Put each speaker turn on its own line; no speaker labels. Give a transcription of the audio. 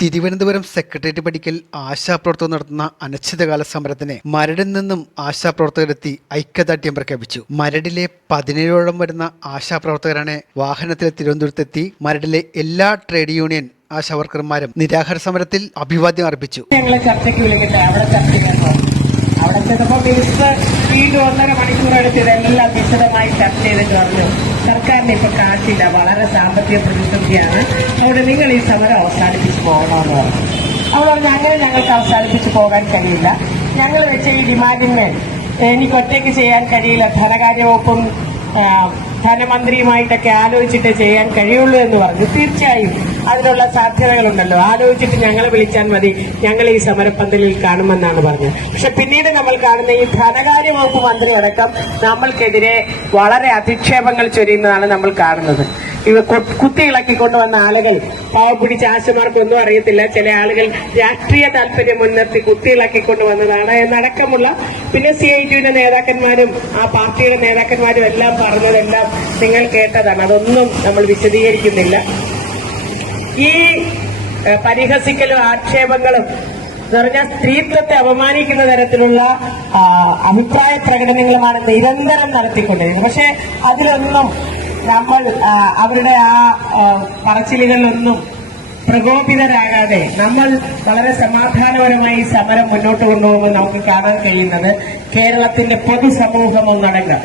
Thiruvananthapuram secretariat പടിക്കൽ ആശാപ്രവർത്തകർ നടത്തുന്ന അനിശ്ചിതകാല സമരത്തിന് മരടിൽ നിന്നും ആശാപ്രവർത്തകരെത്തി ഐക്യദാർഢ്യം പ്രഖ്യാപിച്ചു. മരടിലെ പതിനേഴോളം വരുന്ന ആശാപ്രവർത്തകരാണ് വാഹനത്തിൽ തിരുവനന്തപുരത്തെത്തി മരടിലെ എല്ലാ ട്രേഡ് യൂണിയൻ ആശാവർക്കർമാരും നിരാഹാര സമരത്തിൽ അഭിവാദ്യം അർപ്പിച്ചു.
ഞങ്ങളെ ചർച്ചയ്ക്ക് വിളിക്കട്ടെ? അവിടെ ചർച്ച അവിടെ വീണ്ടും ഒന്നര മണിക്കൂർ എടുത്ത് ഇതെല്ലാം വിശദമായി ചർച്ച ചെയ്തിട്ട് പറഞ്ഞു സർക്കാരിന് ഇപ്പൊ കാശില്ല വളരെ സാമ്പത്തിക പ്രതിസന്ധിയാണ്. അതുകൊണ്ട് നിങ്ങൾ ഈ സമരം അവസാനിപ്പിച്ച് പോകണമെന്ന് പറഞ്ഞു. അവർ പറഞ്ഞു അങ്ങനെ ഞങ്ങൾക്ക് അവസാനിപ്പിച്ച് പോകാൻ കഴിയില്ല. ഞങ്ങൾ വെച്ച ഈ ഡിമാൻഡിന് എനിക്ക് ഒറ്റയ്ക്ക് ചെയ്യാൻ കഴിയില്ല. ധനകാര്യ വകുപ്പും ആ, ധനമന്ത്രിയുമായിട്ടൊക്കെ ആലോചിച്ചിട്ട് ചെയ്യാൻ കഴിയുള്ളൂ എന്ന് പറഞ്ഞു. തീർച്ചയായും അതിനുള്ള സാധ്യതകളുണ്ടല്ലോ. ആലോചിച്ചിട്ട് ഞങ്ങളെ വിളിച്ചാൽ മതി. ഞങ്ങൾ ഈ സമരപ്പന്തലിൽ കാണുമെന്നാണ് പറഞ്ഞത്. പക്ഷെ പിന്നീട് നമ്മൾ കാണുന്ന ഈ ധനകാര്യ വകുപ്പ് മന്ത്രി അടക്കം നമ്മൾക്കെതിരെ വളരെ അധിക്ഷേപങ്ങൾ ചൊരിയുന്നതാണ് നമ്മൾ കാണുന്നത്. ഇവ കുത്തി ഇളക്കിക്കൊണ്ട് വന്ന ആളുകൾ പാവം പിടിച്ച ആശമാർക്കൊന്നും അറിയത്തില്ല. ചില ആളുകൾ രാഷ്ട്രീയ താല്പര്യം മുൻനിർത്തി കുത്തി ഇളക്കിക്കൊണ്ട് വന്നതാണ് എന്നടക്കമുള്ള പിന്നെ സി ഐ ടിയുടെ നേതാക്കന്മാരും ആ പാർട്ടിയുടെ നേതാക്കന്മാരും എല്ലാം പറഞ്ഞതെല്ലാം നിങ്ങൾ കേട്ടതാണ്. അതൊന്നും നമ്മൾ വിശദീകരിക്കുന്നില്ല. ഈ പരിഹസിക്കലും ആക്ഷേപങ്ങളും എന്ന് പറഞ്ഞാൽ സ്ത്രീത്വത്തെ അപമാനിക്കുന്ന തരത്തിലുള്ള അഭിപ്രായ പ്രകടനങ്ങളുമാണ് നിരന്തരം നടത്തിക്കൊണ്ടിരുന്നത് പക്ഷെ അതിലൊന്നും നമ്മൾ അവരുടെ ആ പറച്ചിലുകളിലൊന്നും പ്രകോപിതരാകാതെ നമ്മൾ വളരെ സമാധാനപരമായി സമരം മുന്നോട്ട് കൊണ്ടുപോകുമ്പോൾ നമുക്ക് കാണാൻ കഴിയുന്നത് കേരളത്തിന്റെ പൊതുസമൂഹം ഒന്നടങ്കം.